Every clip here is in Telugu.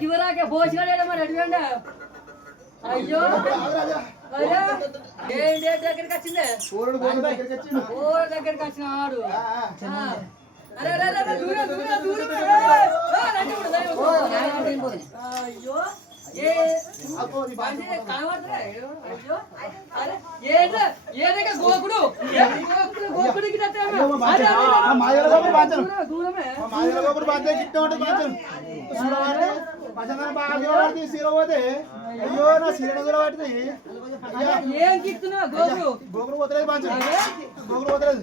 గివరాకే పోసిగాడే మరి అడిగండి అయ్యో ఏంటి దగ్గరికి వచ్చిందే దగ్గరికి వచ్చినాడు అరే దూరం దూరం దూరం అయ్యో గోకుడు గోకుడికి అయ్యో నా సీర పడుతుంది ఏం కిస్తున్నావు గోకుడు గోకుడు పోతలేదు గోకుడు పోతలేదు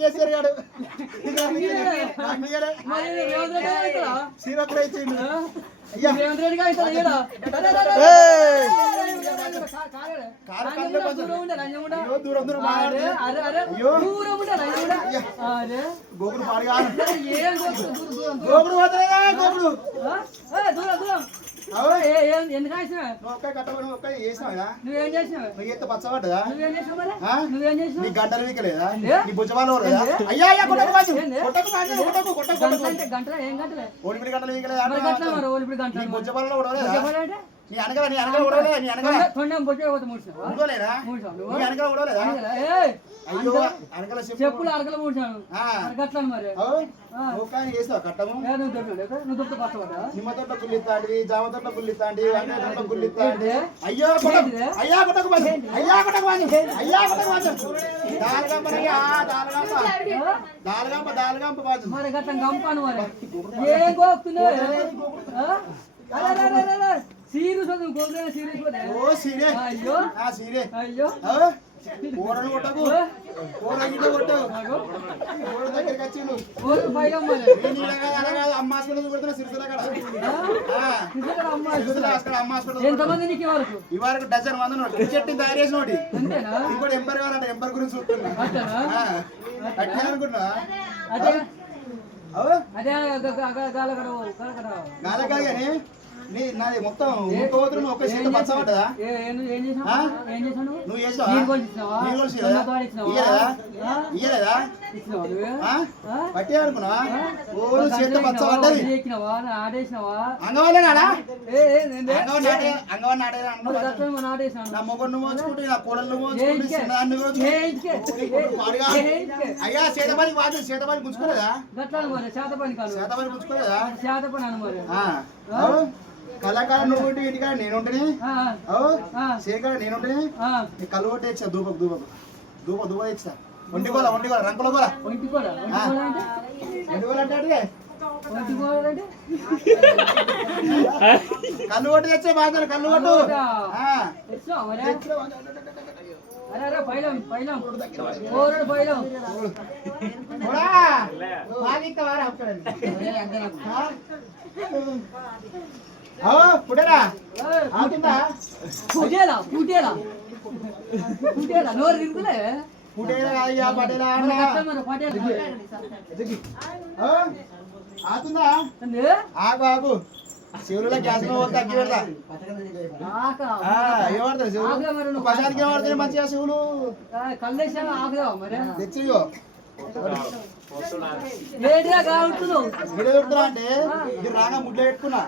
కేసీఆర్ గాడు సీర కూడా ఇచ్చిండు గోకుడు పాడుగా గోకుడు గోకుడు ఎందుకు నువ్వేం చేసినావు పచ్చబడ్డా నువ్వేం చేసినావు నీ గంటలు వీకలేదా నీ భుజమాలు గంటలు ఏం గంటలే ఓడిపిడి గంటలు వీకలేదా గంటలు భుజమాలలో ఉడవలేదా నీ అనగా నీ అనగా ఉడవలేదా నీ అనగా ఉడవలేదా నీ అనగా ఉడవలేదా అయ్యో అనగల చెప్పులు అరగల మూసాను గట్లను మరి చేస్తావు కట్టము నువ్వు దుప్ప పచ్చబడ్డా నిమ్మ తోట గుల్లిస్తాండి జామ తోట గుల్లిస్తాండి వంకాయ తోట గుల్లిస్తాండి అయ్యో అయ్యా కొట్టకు అయ్యా కొట్టకు అయ్యా కొట్టకు దాలగంప మరి గట్ల గంపాను మరి ఏం గోపుతున్నావు సీరు చదువు గోపులే సీరియస్ అయ్యో అయ్యో కూరలు కొట్టకు కూర గిట్ట కొట్టకు కూర దగ్గరికి వచ్చిండు అమ్మ హాస్పిటల్ కొడుతున్నా సిరిసిల్ల ఎంతమంది ఈ వరకు డజన్ మంది టికెట్ తయారు చేసిన ఒకటి ఇంకోటి ఎంపర్ కావాలంటే ఎంపర్ గురించి చూస్తున్నా అట్లా అనుకున్నా అదే గాలకాయ కానీ నాది మొత్తం ఊరుకోవద్దు నువ్వు ఒక్క చేత పచ్చ పడ్డదా ఏం చేసావు ఆ? ఏం చేసావు నువ్వు చేసావా నీళ్ళు కొలిచినావా? నీళ్ళు కొలిచినావా? సొన్నపాలు ఇచ్చినావా? ఇయ్యలేదా ఇచ్చినావా నువ్వు? పట్టి అనుకున్నావా ఓ గంటలు చేత పచ్చ ఎక్కినావా? పడ్డది ఒడ్లు ఎక్కినావా? ఆడేసినావా? అంగవాలే నాడా ఏంది? అంగవాడిని నాడే మరి గట్ల మనం ఆడేసినాను. నా మొగడు నువ్వు మోచుకుంటే నా కోడలు మోచుకుంటే చిన్నదాన్ని అయ్యా చేతపని వాడు చేతపని గుంచుకోలేదా గట్ల మరి చేత పని కాదు చేతపని గుంచుకోలేదా చేత పని అను మరి కళాకారం నువ్వు ఉంటే ఇంటికాడ నేను ఉంటేనే శేఖర నేను ఉంటేనే ఆ. నీ కళ్ళు కొట్టే ఇచ్చా దూప ఇచ్చా ఒంటికోల రంకుల కోల ఒంటి కూడా అంటే ఒంటికోల అంటే ఒంటి కూడా అంటే కళ్ళు కొట్టి తెచ్చే బాధ కళ్ళు కొట్టు తెచ్చావా మరి? అరే అరే పైలం ఓరడు పైలం పుడరా అవుతుందా పుటేలా నోరు తిరుగులే పుటేరా అయ్యా పటేలా మరి గట్ల మరి పటేలా ఆతుందా ఆగు ఆగు శివుల గ్యాస్ తగ్గి పెడతా ఏమడతారు శివులు ప్రశాంత్కి ఏమడతారు మంచిగా శివులు కల్లేసాను ఆగుదావా మరి తెచ్చియో లేటుగా కావుతున్నావు గుడ్డ పెడుతున్నా అంటే ఇది రాగా ముడ్లో పెట్టుకున్నా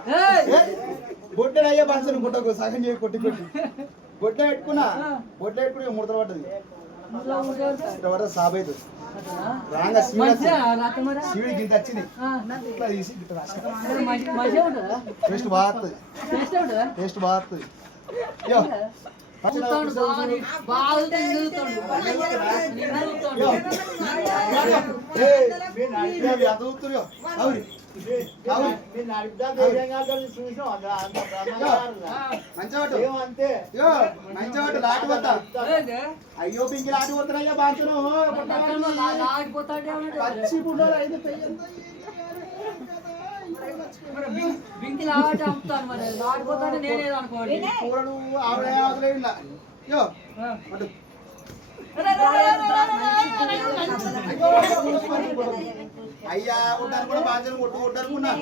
బొడ్డలు అయ్యే బాగా గుడ్డకు సగం చేయి కొట్టి బొడ్డ పెట్టుకున్నా బొడ్డ పెట్టుకుని ముడత పడ్డది పడ్డ సాబ్ అవుతుంది రాగా శివుడికి ఇంత వచ్చింది ఇట్లా తీసి ఇట్లా రాసుకుంటా టేస్ట్ బాగుంది టేస్ట్ బాగుంది అయ్యో పింకి లాటి పోతున్నాయ్యా బాగా పచ్చి పుండలు అయితే బింకి లాట అమ్ముతాను మరి లాడిపోతానే నేనే అనుకోండి కూరలు ఆవిడ ఆవులే ఇలా యో అటు అయ్యా ఉంటాను కూడా బాగా కొట్టుకుంటున్నా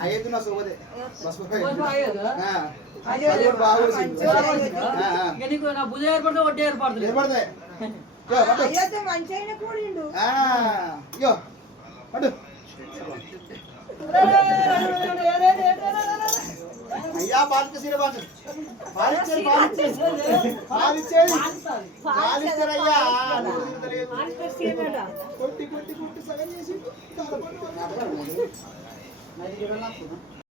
అయ్యేది నా సోమదే నా భుజ ఏర్పడితే వడ్డీ ఏర్పడుతుంది ఏర్పడతాయి అయ్యా బాలిస్తే సీర పాలిచ్చారయ్యా కొట్టి సగం చేసి